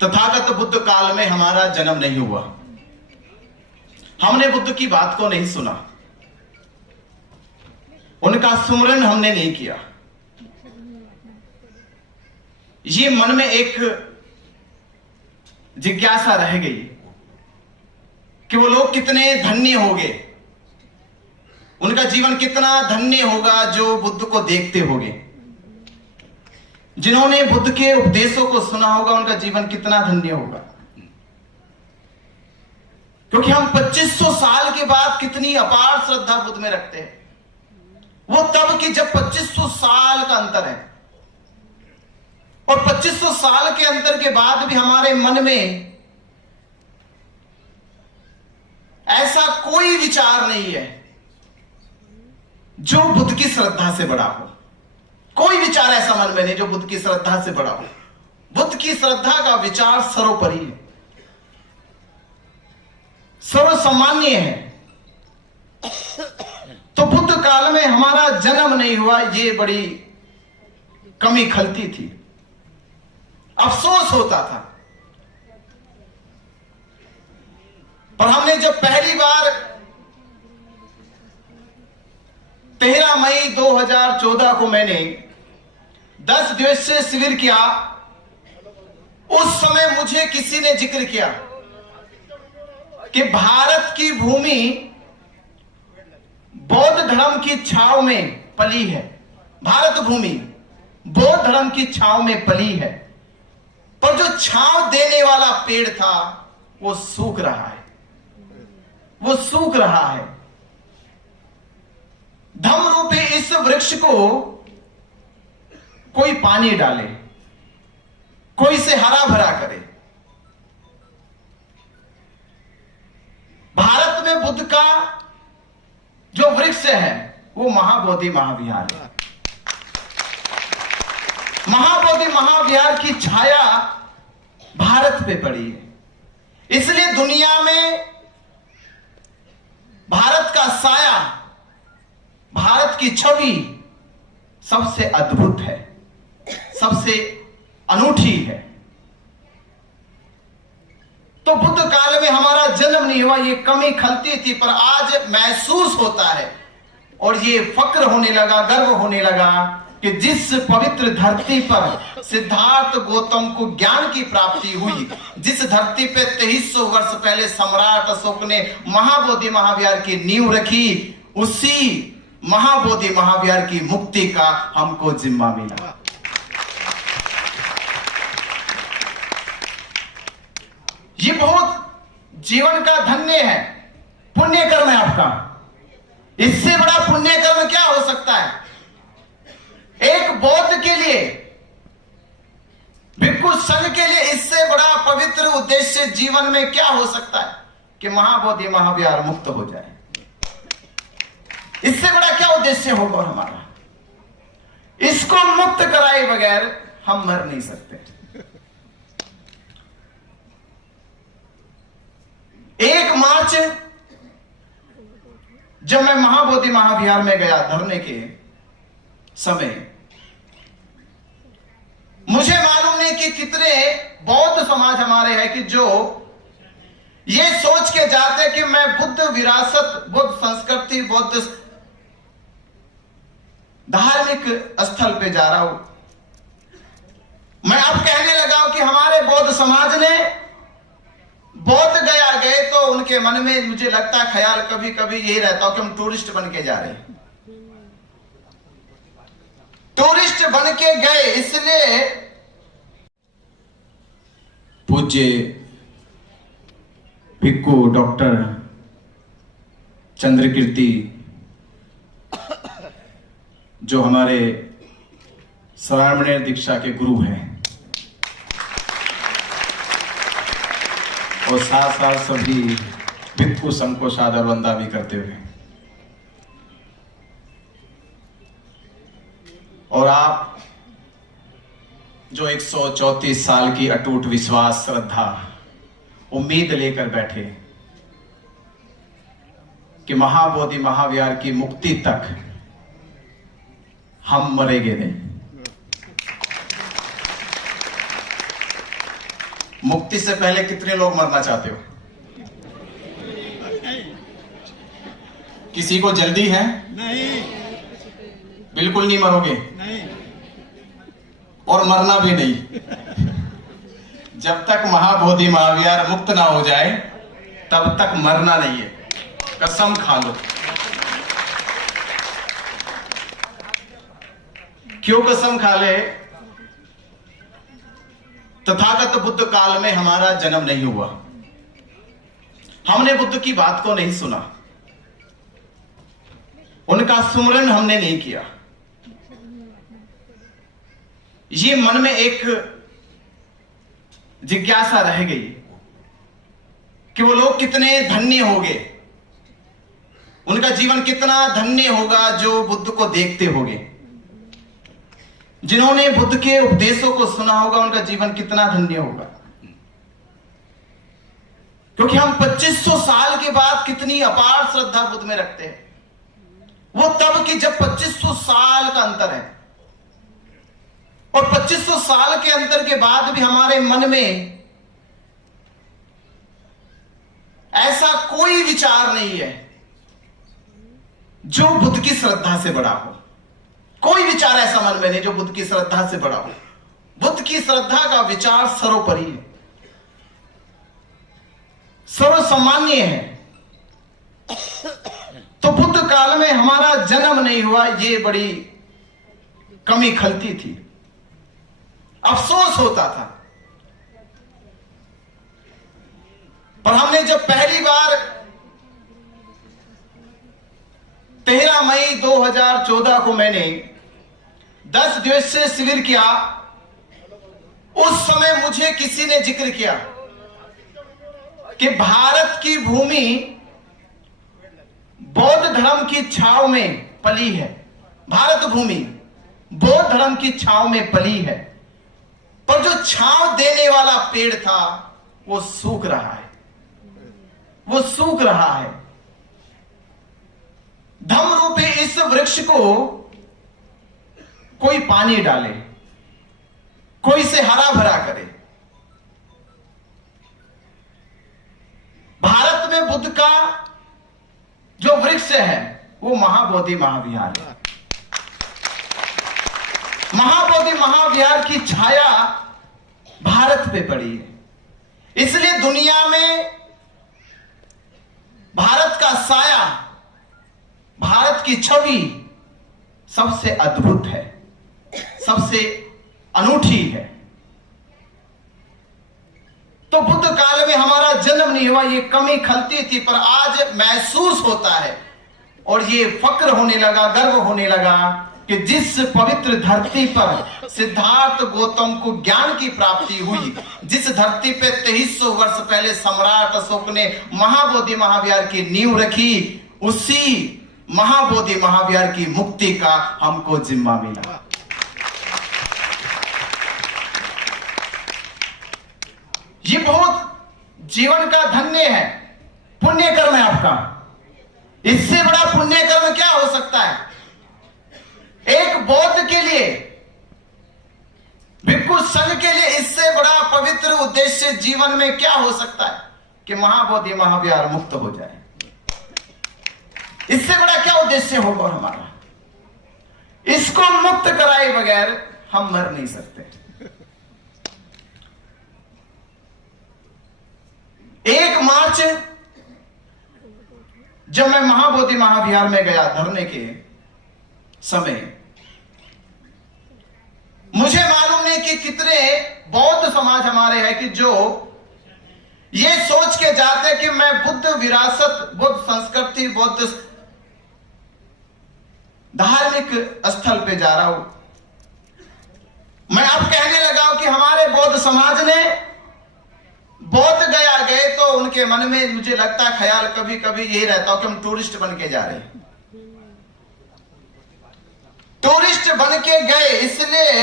तथागत बुद्ध काल में हमारा जन्म नहीं हुआ, हमने बुद्ध की बात को नहीं सुना, उनका सुमरन हमने नहीं किया। ये मन में एक जिज्ञासा रह गई कि वो लोग कितने धन्य होंगे, उनका जीवन कितना धन्य होगा जो बुद्ध को देखते होंगे। जिन्होंने बुद्ध के उपदेशों को सुना होगा उनका जीवन कितना धन्य होगा। क्योंकि हम 2500 साल के बाद कितनी अपार श्रद्धा बुद्ध में रखते हैं, वो तब कि जब 2500 साल का अंतर है, और 2500 साल के अंतर के बाद भी हमारे मन में ऐसा कोई विचार नहीं है जो बुद्ध की श्रद्धा से बड़ा हो। कोई विचार ऐसा मन में नहीं जो बुद्ध की श्रद्धा से बड़ा हो। बुद्ध की श्रद्धा का विचार सर्वोपरि है, सर्वसामान्य है। तो बुद्ध काल में हमारा जन्म नहीं हुआ, ये बड़ी कमी खलती थी, अफसोस होता था। पर हमने जब पहली बार 13 मई 2014 को मैंने 10 दिवसीय शिविर किया, उस समय मुझे किसी ने जिक्र किया कि भारत की भूमि बौद्ध धर्म की छांव में पली है। भारत भूमि बौद्ध धर्म की छांव में पली है, पर जो छांव देने वाला पेड़ था वो सूख रहा है, वो सूख रहा है। धम्म रूपी इस वृक्ष को कोई पानी डाले, कोई इसे हरा भरा करे। भारत में बुद्ध का जो वृक्ष है वो महाबोधि महाविहार है। महाबोधि महाविहार की छाया भारत पे पड़ी है, इसलिए दुनिया में भारत का साया, भारत की छवि सबसे अद्भुत है, सबसे अनूठी है। तो बुद्ध काल में हमारा जन्म नहीं हुआ, ये कमी खलती थी, पर आज महसूस होता है और ये फक्र होने लगा, गर्व होने लगा कि जिस पवित्र धरती पर सिद्धार्थ गौतम को ज्ञान की प्राप्ति हुई, जिस धरती पे 2300 वर्ष पहले सम्राट अशोक ने महाबोधि महाविहार की नींव रखी, उसी महाबोधि महाविहार की मुक्ति का हमको जिम्मा मिला। ये बहुत जीवन का धन्य है, पुण्य कर्म है आपका। इससे बड़ा पुण्य कर्म क्या हो सकता है? एक बौद्ध के लिए, भिक्षु संघ के लिए इससे बड़ा पवित्र उद्देश्य जीवन में क्या हो सकता है कि महाबोधि महाविहार मुक्त हो जाए। इससे बड़ा क्या उद्देश्य होगा हमारा? इसको मुक्त कराए बगैर हम मर नहीं सकते। 1 मार्च जब मैं महाबोधि महाविहार में गया धरने के समय, मुझे मालूम नहीं कि कितने बौद्ध समाज हमारे हैं कि जो ये सोच के जाते कि मैं बुद्ध विरासत, बुद्ध संस्कृति, बुद्ध धार्मिक स्थल पे जा रहा हूं। मैं अब कहने लगा हूं कि हमारे बौद्ध समाज ने बौद्ध गया गए तो उनके मन में मुझे लगता है ख्याल कभी कभी यही रहता हो कि हम टूरिस्ट बन के जा रहे हैं, टूरिस्ट बन के गए। इसलिए पूज्य भिक्खु डॉक्टर चंद्रकीर्ति जो हमारे श्रावणेर दीक्षा के गुरु हैं, और साथ साथ सभी भिक्खु संघ को सादर वंदना भी करते हुए, और आप जो 134 साल की अटूट विश्वास, श्रद्धा, उम्मीद लेकर बैठे कि महाबोधि महाविहार की मुक्ति तक हम मरेंगे नहीं। मुक्ति से पहले कितने लोग मरना चाहते हो? किसी को जल्दी है? नहीं, बिल्कुल नहीं मरोगे? नहीं, और मरना भी नहीं। जब तक महाबोधि महाविहार मुक्त ना हो जाए तब तक मरना नहीं है, कसम खा लो। क्यों कसम खा ले? तथागत बुद्ध काल में हमारा जन्म नहीं हुआ, हमने बुद्ध की बात को नहीं सुना, उनका सुमरन हमने नहीं किया। ये मन में एक जिज्ञासा रह गई कि वो लोग कितने धन्य होंगे, उनका जीवन कितना धन्य होगा जो बुद्ध को देखते होंगे। जिन्होंने बुद्ध के उपदेशों को सुना होगा उनका जीवन कितना धन्य होगा। क्योंकि हम 2500 साल के बाद कितनी अपार श्रद्धा बुद्ध में रखते हैं, वो तब कि जब 2500 साल का अंतर है, और 2500 साल के अंतर के बाद भी हमारे मन में ऐसा कोई विचार नहीं है जो बुद्ध की श्रद्धा से बड़ा हो। कोई विचार ऐसा मन में नहीं जो बुद्ध की श्रद्धा से बड़ा हो। बुद्ध की श्रद्धा का विचार सर्वोपरि है, सर्वसामान्य है। तो बुद्ध काल में हमारा जन्म नहीं हुआ, ये बड़ी कमी खलती थी, अफसोस होता था। पर हमने जब पहली बार 13 मई 2014 को मैंने 10 दिवसीय शिविर किया, उस समय मुझे किसी ने जिक्र किया कि भारत की भूमि बौद्ध धर्म की छांव में पली है। भारत भूमि बौद्ध धर्म की छांव में पली है, पर जो छांव देने वाला पेड़ था वो सूख रहा है, वो सूख रहा है। धम्म रूपी इस वृक्ष को कोई पानी डाले, कोई इसे हरा भरा करे। भारत में बुद्ध का जो वृक्ष है वो महाबोधि महाविहार है। महाबोधि महाविहार की छाया भारत पे पड़ी है, इसलिए दुनिया में भारत का साया, भारत की छवि सबसे अद्भुत है, सबसे अनूठी है। तो बुद्ध काल में हमारा जन्म नहीं हुआ, ये कमी खलती थी, पर आज महसूस होता है और ये फक्र होने लगा, गर्व होने लगा कि जिस पवित्र धरती पर सिद्धार्थ गौतम को ज्ञान की प्राप्ति हुई, जिस धरती पे 2300 वर्ष पहले सम्राट अशोक ने महाबोधि महाविहार की नींव रखी, उसी महाबोधि महाविहार की मुक्ति का हमको जिम्मा मिला। ये बहुत जीवन का धन्य है, पुण्य कर्म है आपका। इससे बड़ा पुण्य कर्म क्या हो सकता है? एक बौद्ध के लिए, भिक्षु संघ के लिए इससे बड़ा पवित्र उद्देश्य जीवन में क्या हो सकता है कि महाबोधि महाविहार मुक्त हो जाए। इससे बड़ा क्या उद्देश्य होगा हमारा? इसको मुक्त कराए बगैर हम मर नहीं सकते। 1 मार्च जब मैं महाबोधि महाविहार में गया धरने के समय, मुझे मालूम नहीं कि कितने बौद्ध समाज हमारे हैं कि जो ये सोच के जाते कि मैं बुद्ध विरासत, बुद्ध संस्कृति, बुद्ध धार्मिक स्थल पे जा रहा हूं। मैं अब कहने लगा हूं कि हमारे बौद्ध समाज ने बौद्ध गया गए तो उनके मन में मुझे लगता है ख्याल कभी कभी यही रहता हो कि हम टूरिस्ट बन के जा रहे हैं। टूरिस्ट बन के गए, इसलिए